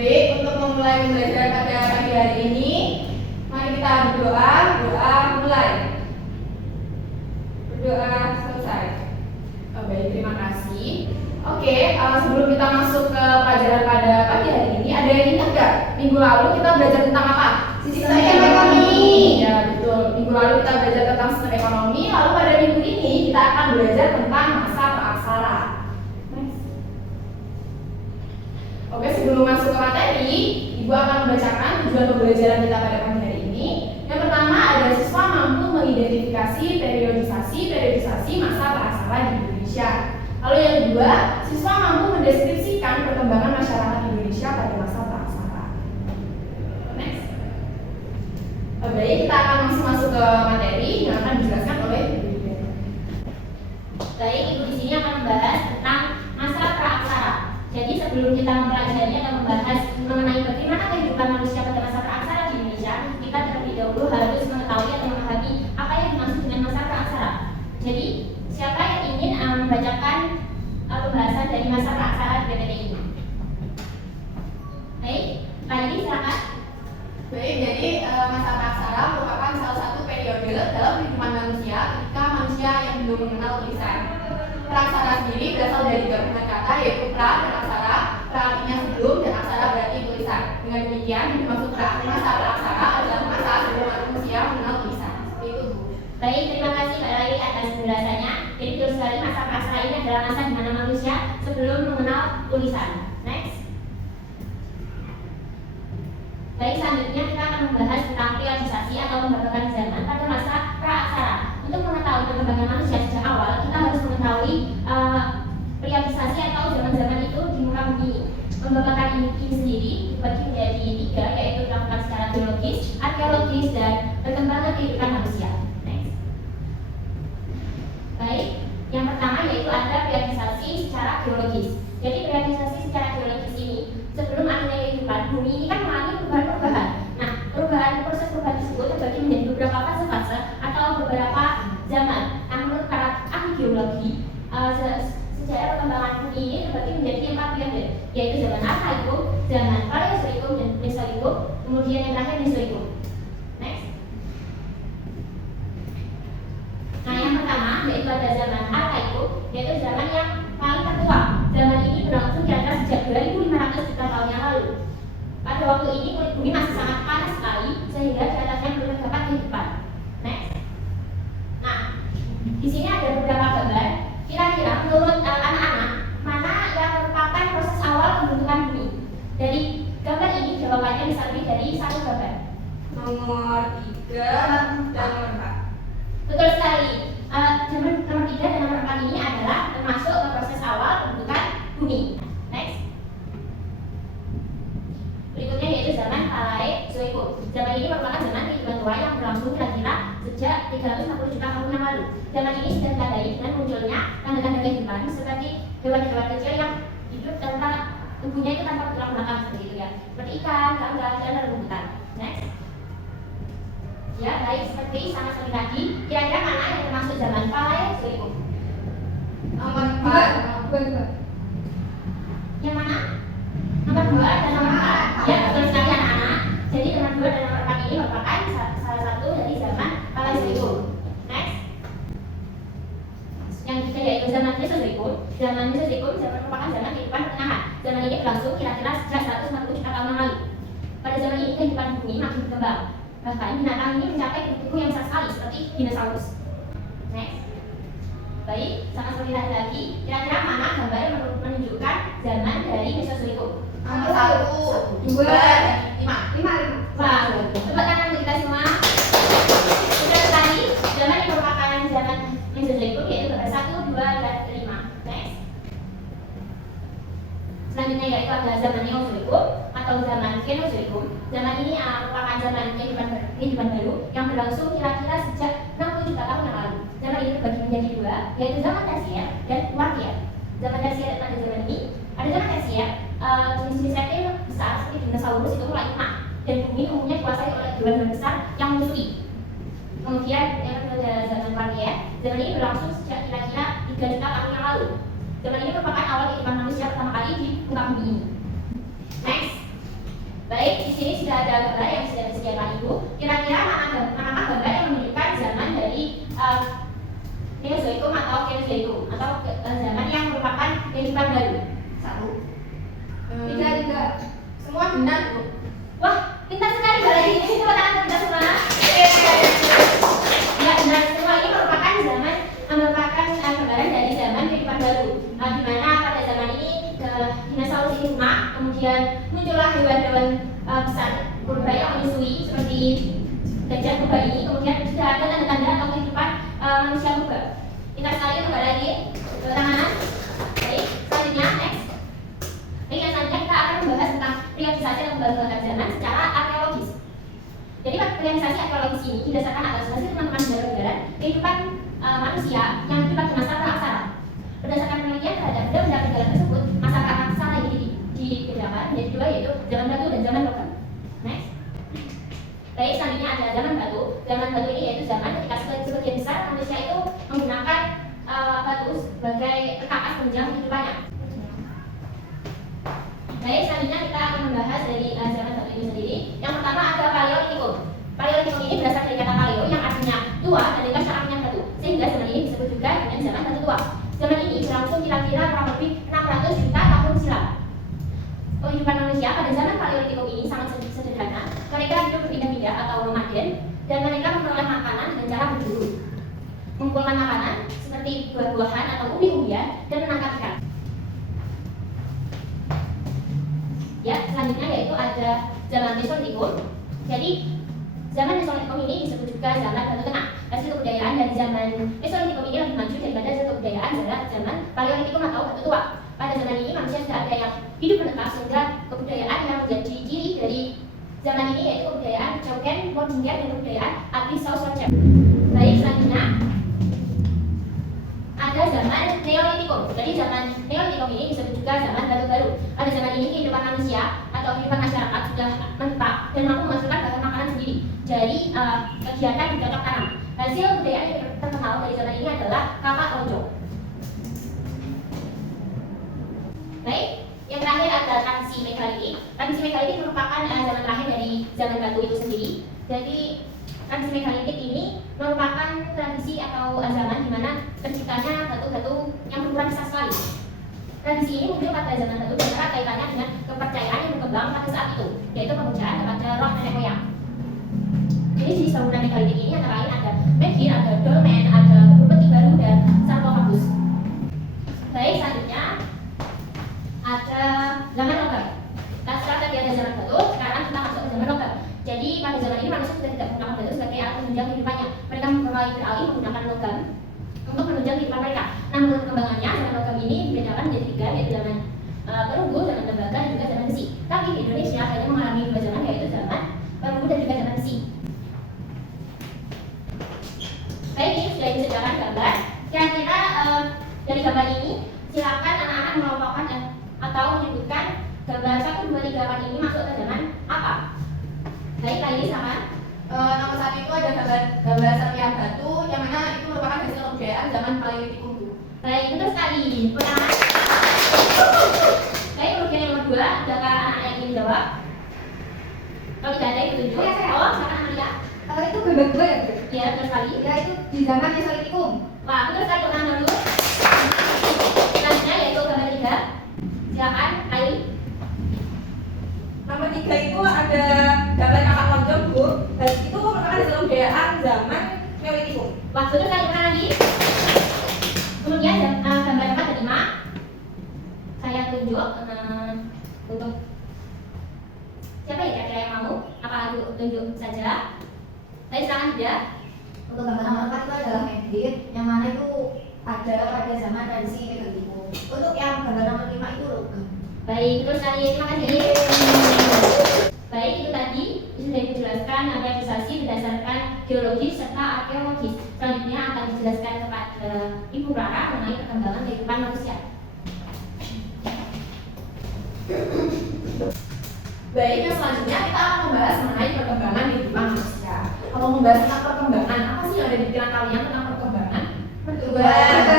Baik, untuk memulai pembelajaran pada pagi hari ini, mari kita berdoa. Doa mulai. Berdoa selesai. Baik, terima kasih. Oke, sebelum kita masuk ke pelajaran pada pagi hari ini, ada yang ingat nggak? Minggu lalu kita belajar tentang apa? Sistem ekonomi. Ya, betul. Minggu lalu kita belajar tentang sistem ekonomi. Lalu pada minggu ini kita akan belajar tentang masa praaksara. Oke, sebelum masuk ke materi, Ibu akan membacakan tujuan pembelajaran kita pada pagi hari ini. Yang pertama adalah siswa mampu mengidentifikasi periodisasi masa praaksara di Indonesia. Lalu yang kedua, siswa mampu mendeskripsikan perkembangan masyarakat Indonesia pada masa praaksara. Next. Baik, kita akan langsung masuk ke materi yang akan dijelaskan oleh Ibu. Baik, Ibu di sini akan membahas tentang masa praaksara. Jadi sebelum kita mempelajari atau membahas mengenai bagaimana kehidupan manusia pada masa praaksara di Indonesia, kita terlebih dahulu harus mengetahui atau memahami apa yang dimaksud dengan masa praaksara. Jadi, siapa yang ingin membacakan pembahasan dari masa praaksara di PPT ini? Baik, Pak Yudi silakan. Baik, jadi masa praaksara merupakan salah satu periode dalam kehidupan manusia ketika manusia yang belum mengenal tulisan. Praaksara sendiri berasal dari gabungan kata yaitu pra dan aksara. Pra artinya sebelum dan aksara berarti tulisan. Dengan demikian dimaksudkan masa praaksara adalah masa sebelum manusia mengenal tulisan. Seperti itu, Bu. Baik, terima kasih Mbak Lali atas penjelasannya. Jadi betul sekali masa praaksara ini adalah masa di mana manusia sebelum mengenal tulisan. Next. Baik, selanjutnya kita akan membahas tentang periodisasi atau pembentukan zaman pada masa praaksara. Untuk mengetahui perkembangan manusia sejak awal, kita harus mengetahui periodisasi atau zaman-zaman itu di muka bumi. Pembentukan ini sendiri dibagi menjadi tiga, yaitu dilakukan secara geologis, arkeologis, dan perkembangan kehidupan manusia. Next. Baik, yang pertama yaitu ada periodisasi secara geologis. Jadi periodisasi secara geologis ini sebelum adanya kehidupan bumi ini kan mengalami perubahan-perubahan. Nah, proses perubahan tersebut terbagi menjadi beberapa fase-fase atau beberapa zaman. Nah, menurut para ahli geologi, sejarah perkembangan bumi ini terbagi menjadi 4 periode, yaitu zaman Arkaikum, zaman Paleozoikum, dan Mesozoikum, kemudian yang terakhir Mesozoikum. Next. Nah, yang pertama yaitu ada zaman Arkaikum, yaitu zaman yang paling tertua. Zaman ini berlangsung kira-kira sejak 2500 juta tahun yang lalu. Pada waktu ini kulit bumi masih sangat panas sekali sehingga di atasnya belum terdapat kehidupan. Next. Nah, di sini ada beberapa gambar. Kira-kira menurut anak-anak mana yang merupakan proses awal pembentukan bumi? Dari gambar ini jawabannya bisa lebih dari satu gambar. Nomor 3 dan nomor 4. Betul sekali. Nomor 3 dan nomor 4 ini adalah termasuk ke proses awal pembentukan bumi. Next. Berikutnya yaitu zaman Paleozoikum. Zaman ini merupakan zaman kehidupan tua yang berlangsung kira-kira sejak 360 juta tahun yang lalu. Zaman ini sudah ditandai dengan munculnya tanda-tanda kehidupan seperti hewan-hewan kecil yang hidup tanpa tubuhnya itu tanpa tulang belakang seperti itu ya, seperti ikan, gangga, dan rumputan. Next. Ya, baik, seperti sama seperti tadi. Kira-kira mana yang termasuk zaman Paleozoikum? Nomor 4. Yang mana? Nomor 2 dan nomor 4. Ya, betul sekali anak-anak. Jadi nomor 2 dan nomor 4 ini merupakan salah satu dari zaman Paleozoikum. Next. zaman Mesozoikum. Zaman Mesozoikum merupakan zaman kehidupan pertengahan. Zaman ini berlangsung kira-kira sejak 140 juta tahun yang lalu. Pada zaman ini kehidupan bumi makin berkembang. Bahkan binatang ini mencapai kuku yang besar sekali seperti dinosaurus. Next. Baik, sama seperti tadi, kira-kira mana gambar yang menunjukkan zaman dari Mesozoikum? Nomor 1, 2, 5. Wah, tepuk tangan untuk kita semua. Sudah tadi, zaman yang merupakan zaman Mesozoikum yaitu gambar 1, 2, dan 5. Next. Selanjutnya yaitu ada zaman Neozoikum atau zaman Kenozoikum. Zaman ini merupakan zaman kehidupan baru yang berlangsung kira-kira sejak 60 juta tahun yang lalu. Zaman ini terbagi menjadi dua, yaitu zaman Tersier dan Kuartier. Zaman Tersier pada zaman ini, ada zaman Tersier, jenis-jenis reptil besar seperti dinosaurus itu mulai punah dan bumi umumnya dikuasai oleh hewan-hewan besar yang menyusui. Kemudian yang kedua zaman Kuartier, zaman ini berlangsung sejak kira-kira 3 juta tahun yang lalu. Zaman ini merupakan awal kehidupan manusia pertama kali di muka bumi ini. Next. Baik, di sini sudah ada gambar yang sudah disediakan Ibu. Kira-kira manakah gambar yang menunjukkan zaman dari Neozoikum atau Kenozoikum atau zaman yang merupakan kehidupan baru? 1, 3. Semua benar, Bu. Wah, pintar sekali Mbak ini. Tepuk tangan untuk kita semua. Ya, benar. Semua ini merupakan gambaran dari zaman kehidupan baru. Di mana pada zaman ini dinosaurus ini punah, kemudian muncullah hewan-hewan besar purba yang menyusui seperti gajah purba ini, kemudian sudah ada tanda-tanda atau kehidupan manusia purba. Pintar sekali untuk Mbak Radit. Tepuk tangan. Baik, selanjutnya next. Baik, yang selanjutnya kita akan membahas tentang periodisasi atau pembagian zaman secara arkeologis. Jadi periodisasi arkeologis ini didasarkan atas hasil teman-teman sejarah kehidupan manusia yang hidup pada masa praaksara. Berdasarkan penelitian terhadap benda-benda peninggalan tersebut, masa praaksara ini dibedakan menjadi dua, yaitu zaman batu dan zaman logam. Next. Baik, selanjutnya ada zaman batu. Zaman batu ini yaitu zaman ketika sebagian besar manusia itu menggunakan batu sebagai perkakas penunjang kehidupannya. Baik, selanjutnya kita akan membahas dari zaman batu itu sendiri. Yang pertama ada Paleolitikum. Paleolitikum ini berasal dari kata paleo yang artinya tua dan itu cara punya batu, sehingga zaman ini disebut juga dengan zaman batu tua. Zaman ini berlangsung kira-kira kurang lebih 600 juta tahun silam. Kehidupan manusia pada zaman Paleolitikum ini sangat sederhana. Mereka hidup berpindah-pindah atau nomaden dan mereka memperoleh makanan dengan cara berburu, mengumpulkan makanan seperti buah-buahan atau umbi-umbian dan menangkap ikan. Ya, selanjutnya yaitu ada zaman Mesolitikum. Jadi zaman Mesolitikum ini disebut juga zaman Batu Tengah. Hasil kebudayaan dari zaman Mesolitikum ini lebih maju daripada hasil kebudayaan zaman Paleolitikum atau Batu Tua. Pada zaman ini manusia sudah ada yang hidup menetap, sehingga kebudayaan yang menjadi ciri dari zaman ini yaitu kebudayaan Chauken, Modinger, dan kebudayaan Abisauswatchem. Baik, selanjutnya ada zaman Neolitikum. Jadi zaman Neolitikum ini disebut juga zaman Batu Baru. Pada zaman ini kehidupan manusia atau kehidupan masyarakat sudah menetap dan mampu menghasilkan bahan makanan sendiri dari kegiatan bercocok tanam. Hasil budaya yang terkenal dari zaman ini adalah kakak lonjong. Baik, yang terakhir ada transisi megalitik. Transisi megalitik merupakan zaman terakhir dari zaman batu itu sendiri. Jadi transisi megalitik ini merupakan tradisi atau zaman di mana terciptanya batu-batu yang berukuran besar sekali. Tradisi ini muncul pada zaman batu dan erat kaitannya dengan kepercayaan yang berkembang pada saat itu, yaitu pemujaan kepada roh nenek moyang. Jadi jenis bangunan megalitik ini antara lain ada menhir, ada dolmen, ada kubur peti baru, dan sarkofagus. Baik, selanjutnya ada zaman logam. Setelah tadi ada zaman batu, sekarang kita masuk ke zaman logam. Jadi pada zaman ini manusia sudah tidak menggunakan batu sebagai alat penunjang kehidupannya. Mereka mulai beralih menggunakan logam untuk menunjang kehidupan mereka. Nah, menurut perkembangannya zaman logam ini dibedakan menjadi tiga, yaitu zaman perunggu, zaman tembaga, dan juga zaman besi. Tapi di Indonesia hanya mengalami dua zaman, yaitu zaman perunggu dan juga zaman besi. Baik, ini sudah disediakan gambar. Kira-kira dari gambar ini silakan anak-anak mengelompokkan atau menyebutkan gambar 1, 2, 3, 4 ini masuk ke zaman apa? Baik, Laili sama. Nomor 1 itu ada gambar serpihan batu yang mana itu merupakan hasil kebudayaan zaman Paleolitikum. Baik, betul sekali. Pertama. Baik, kemudian yang nomor 2, adakah anak yang ingin jawab? Kalau tidak ada yang ditunjuk. Oh, silakan Amalia. Itu gambar 2 ya, Bu? Ya, betul sekali. Ya, itu di zaman Mesolitikum. Wah, betul sekali, pertama dulu. Silakan, Ayu. Nomor 3 itu ada gambar kakak lonjong, Bu. Dan itu merupakan hasil kebudayaan zaman Neolitikum. Waktu itu saya ulang lagi. Kemudian gambar 4 dan 5 saya tunjuk untuk siapa ya kira-kira yang mau? Apa aku tunjuk saja? Saya silakan saja. Untuk gambar nomor 4 itu adalah medit, yang mana itu ada pada zaman tradisi Neolitikum. Untuk yang gambar nomor 5 itu logam. Baik, terus sekali terima kasih. Baik, itu tadi sudah dijelaskan periodisasi berdasarkan geologis serta arkeologis. Selanjutnya akan dijelaskan kepada Ibu Rara mengenai perkembangan kehidupan manusia. Baik, yang selanjutnya kita akan membahas mengenai perkembangan kehidupan manusia. Kalau membahas tentang perkembangan, apa sih yang ada di pikiran kalian tentang perkembangan? Perubahan.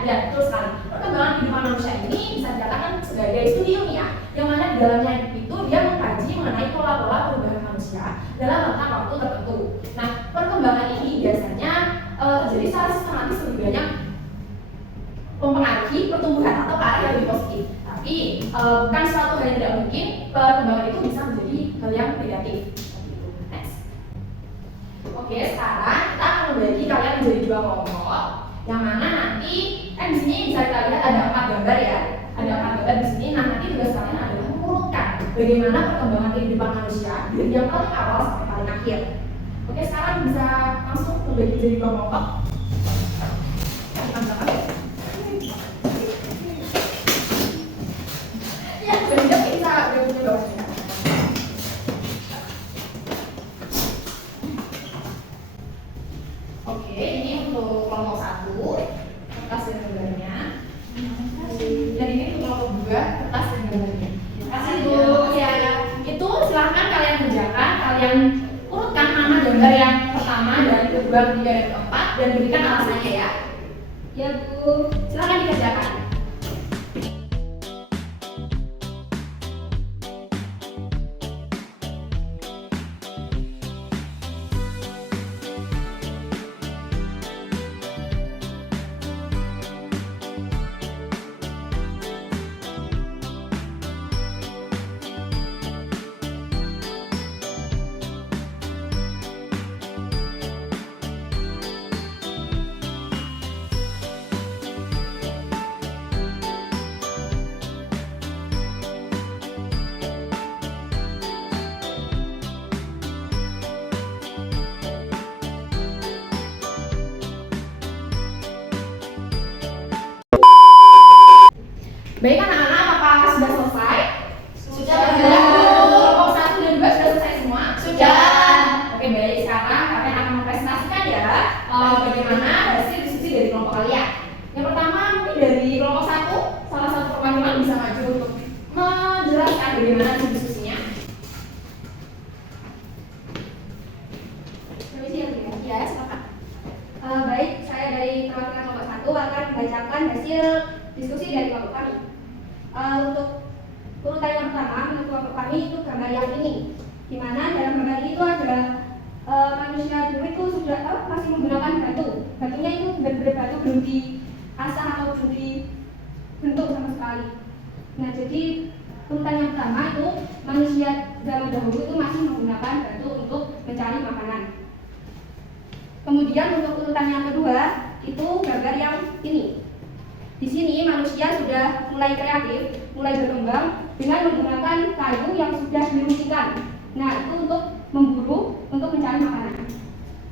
Ya, betul sekali. Perkembangan kehidupan manusia ini bisa dikatakan sebagai studi ilmiah, yang mana di dalamnya itu dia mengkaji mengenai pola-pola perubahan manusia dalam rentang waktu tertentu. Nah, perkembangan ini biasanya terjadi secara sistematis lebih banyak mempengaruhi pertumbuhan atau ke arah yang lebih positif. Tapi bukan suatu hal yang tidak mungkin perkembangan itu bisa menjadi hal yang negatif. Next. Oke, sekarang kita akan membagi kalian menjadi 2 kelompok, yang mana nanti di sini bisa kita lihat ada 4 gambar ya. Ada 4 gambar di sini. Nah, nanti tugas kalian adalah mengurutkan bagaimana perkembangan kehidupan manusia dari yang paling awal sampai paling akhir. Oke, sekarang bisa langsung membagi jadi 2 kelompok. Ya, sudah bisa udah punya bawahnya. Oke, ini untuk kelompok 1 kertas dan gambarnya. Dan ini untuk kelompok 2 kertas dan gambarnya. Terima kasih Bu. Ya, itu silahkan kalian kerjakan, kalian urutkan mana gambar yang pertama dan kedua, ketiga dan keempat dan berikan alasannya ya. Ya Bu, silahkan dikerjakan. Baik anak-anak, apakah sudah selesai? Sudah. Kelompok 1 dan 2 sudah selesai semua? Sudah. Oke, baik. Sekarang kalian akan mempresentasikan ya bagaimana hasil diskusi dari kelompok kalian. Yang pertama mungkin dari kelompok 1, salah satu perwakilan bisa maju untuk menjelaskan bagaimana hasil diskusinya. Permisi ya, Bu. Ya, silakan. Baik, saya dari perwakilan kelompok 1 akan membacakan hasil diskusi dari kelompok kami. Untuk urutan yang pertama menurut kelompok kami itu gambar yang ini, di mana dalam gambar ini itu ada manusia dulu itu sudah masih menggunakan batu. Batunya itu benar-benar batu, belum diasah atau belum dibentuk sama sekali. Nah, jadi urutan yang pertama itu manusia zaman dahulu itu masih menggunakan batu untuk mencari makanan. Kemudian untuk urutan yang kedua itu gambar yang ini. Di sini manusia sudah mulai kreatif, mulai berkembang dengan menggunakan kayu yang sudah diruncingkan. Nah, itu untuk memburu, untuk mencari makanan.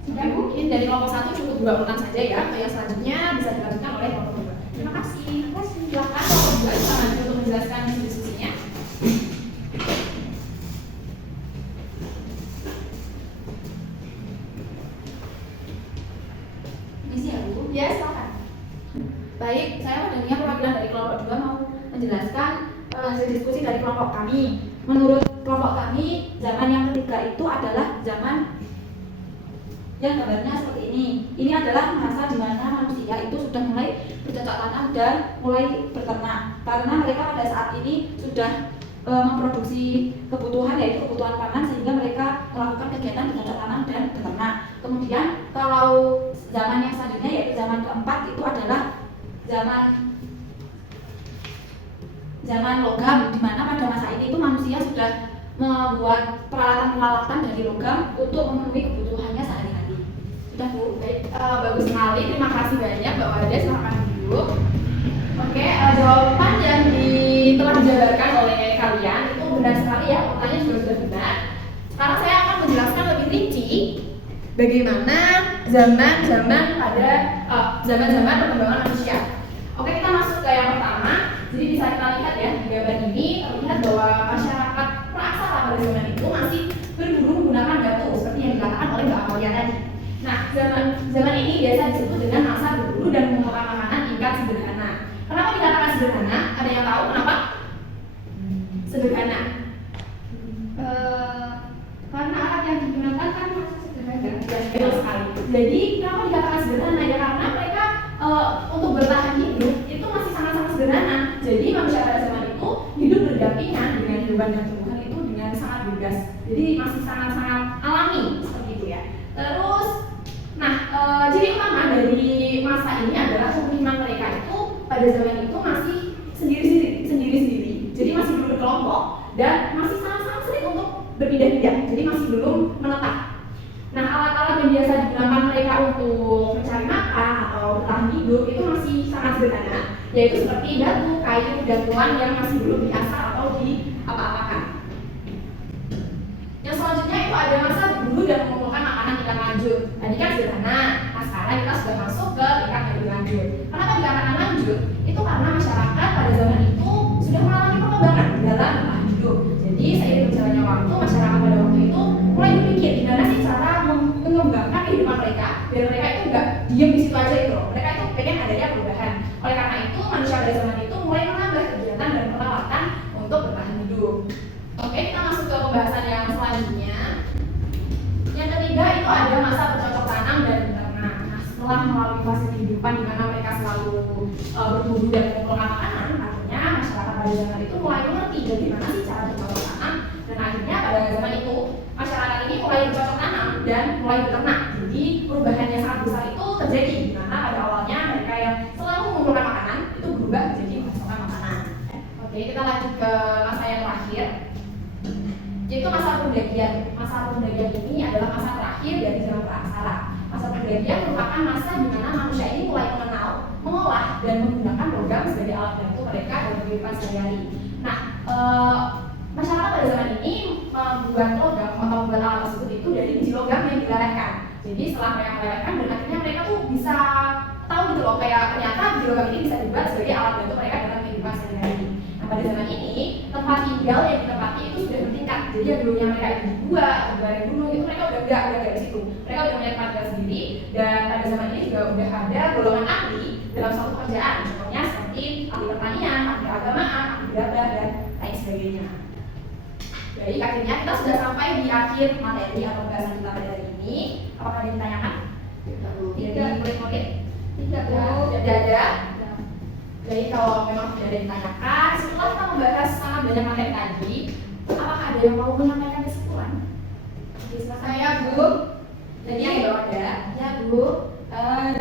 Sudah mungkin dari kelompok 1 cukup 2 urutan saja ya. Yang selanjutnya bisa dilanjutkan oleh kelompok 2. Terima kasih. Silakan kelompok 2 bisa maju untuk menjelaskan hasil diskusinya. Misi ya Bu? Ya, silakan. Baik, saya mendengar perwakilan dari kelompok 2 mau menjelaskan hasil diskusi dari kelompok kami. Menurut kelompok kami, zaman yang ketiga itu adalah zaman yang gambarnya seperti ini. Ini adalah masa di mana manusia itu sudah mulai bercocok tanam dan mulai berternak. Karena mereka pada saat ini sudah memproduksi kebutuhan, yaitu kebutuhan pangan, sehingga mereka melakukan kegiatan bercocok tanam dan beternak. Kemudian kalau zaman yang selanjutnya yaitu zaman keempat itu adalah zaman zaman logam, di mana pada masa ini itu manusia sudah membuat peralatan-peralatan dari logam untuk memenuhi kebutuhannya sehari-hari. Sudah Bu? Baik, bagus sekali. Terima kasih banyak Mbak Wada. Silakan duduk. Oke, jawaban yang telah dijabarkan oleh kalian itu benar sekali ya. Pertanyaan juga sudah benar. Sekarang saya akan menjelaskan lebih rinci bagaimana zaman-zaman perkembangan manusia. Oke, kita masuk ke yang pertama. Jadi bisa kita lihat ya di gambar ini terlihat bahwa masyarakat praksasa pada zaman itu masih berburu menggunakan batu seperti yang dikatakan oleh Mbak Amalia tadi. Nah, zaman ini biasa disebut dengan masa berburu dan mengumpulkan makanan tingkat sederhana. Kenapa dikatakan sederhana? Ada yang tahu kenapa? Sederhana. Karena alat yang digunakan kan masih sederhana. Ya, betul sekali. Jadi kenapa dikatakan sederhana? Ya karena mereka untuk bertahan hidup itu masih sangat-sangat sederhana. Jadi manusia pada zaman itu hidup berdampingan dengan hewan dan tumbuhan itu dengan sangat bebas. Jadi masih sangat-sangat alami seperti itu ya. Terus, ciri utama dari masa ini adalah pemukiman mereka itu pada zaman itu masih sendiri-sendiri. Jadi masih belum berkelompok dan masih sangat-sangat sulit untuk berpindah-pindah. Jadi masih belum menetap. Nah, alat-alat yang biasa digunakan mereka untuk mencari makan atau bertahan hidup itu masih sangat sederhana, yaitu seperti batu, kayu, dan tuan yang masih belum diasah atau diapa-apakan. Yang selanjutnya itu ada masa berburu dan mengumpulkan makanan tingkat lanjut. Tadi kan sederhana. Nah, sekarang kita sudah masuk ke tingkat yang lebih lanjut. Kenapa dikatakan lanjut? Itu karena masyarakat pada zaman itu sudah mengalami perkembangan dalam bertahan hidup. Jadi seiring berjalannya waktu, masyarakat pada waktu itu mulai berpikir gimana sih cara mengembangkan kehidupan mereka biar mereka itu nggak diem di situ aja itu. Mereka itu pengen adanya perubahan. Oleh karena itu manusia pada zaman itu mulai menambah kegiatan dan peralatan untuk bertahan hidup. Oke, kita masuk ke pembahasan yang selanjutnya. Yang ketiga itu ada masa bercocok tanam dan beternak. Nah, setelah melalui fase kehidupan di mana mereka selalu berburu dan mengumpulkan makanan, akhirnya masyarakat pada zaman itu mulai mengerti bagaimana sih cara bercocok tanam, dan akhirnya pada zaman itu masyarakat ini mulai bercocok tanam dan mulai beternak. Jadi perubahan yang sangat besar itu terjadi di mana pada awalnya mereka yang selalu mengumpulkan makanan itu berubah menjadi menghasilkan makanan. Oke, kita lanjut ke masa yang terakhir, yaitu masa perdagian. Masa perdagian ini adalah masa terakhir dari zaman praaksara. Masa perdagian merupakan masa di mana manusia ini mulai mengenal, mengolah, dan menggunakan logam sebagai alat bantu mereka dalam kehidupan sehari-hari. Nah, masyarakat pada zaman ini membuat logam atau membuat alat tersebut itu dari biji logam yang dilelehkan. Jadi setelah mereka melelehkan, dan akhirnya mereka tuh bisa tahu gitu loh, kayak ternyata biji logam ini bisa dibuat sebagai alat bantu mereka dalam kehidupan sehari-hari. Nah, pada zaman ini tempat tinggal yang ditempati itu sudah bertingkat. Jadi yang dulunya mereka di gua atau di lereng gunung itu mereka udah enggak di situ. Mereka udah punya tempat tinggal sendiri, dan pada zaman ini juga udah ada golongan ahli dalam suatu pekerjaan. Contohnya seperti ahli pertanian, ahli keagamaan, ahli gabah, dan lain sebagainya. Baik, akhirnya kita sudah sampai di akhir materi atau pembahasan kita pada hari ini. Apakah ada yang ditanyakan? Tidak. Murid-murid? Tidak ada. Jadi kalau memang tidak ada yang ditanyakan, setelah kita membahas sangat banyak materi tadi, apakah ada yang mau menyampaikan kesimpulan? Saya Bu. Jadi ada. Ya Bu.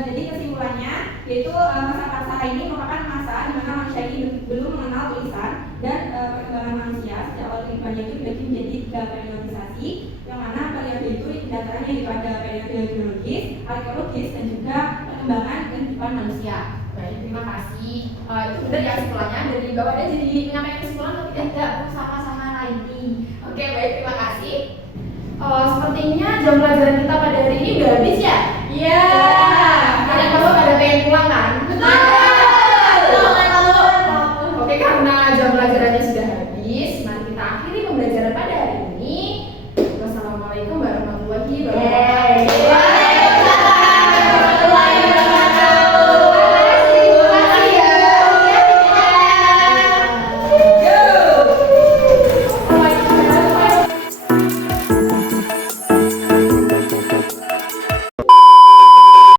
Jadi kesimpulannya yaitu masa praaksara ini merupakan masa di mana manusia ini belum mengenal tulisan dan perkembangan manusia sejak awal kehidupannya itu dibagi menjadi 3 periodisasi, yang mana periode itu diantaranya itu ada periode geologis, arkeologis, dan juga perkembangan kehidupan manusia. Baik, terima kasih. Itu benar ya kesimpulannya. Dari bawah ada jadi menyampaikan kesimpulan atau tidak? Sama-sama lagi. Oke, baik, terima kasih. Sepertinya jam pelajaran kita pada hari ini udah habis ya? Iya.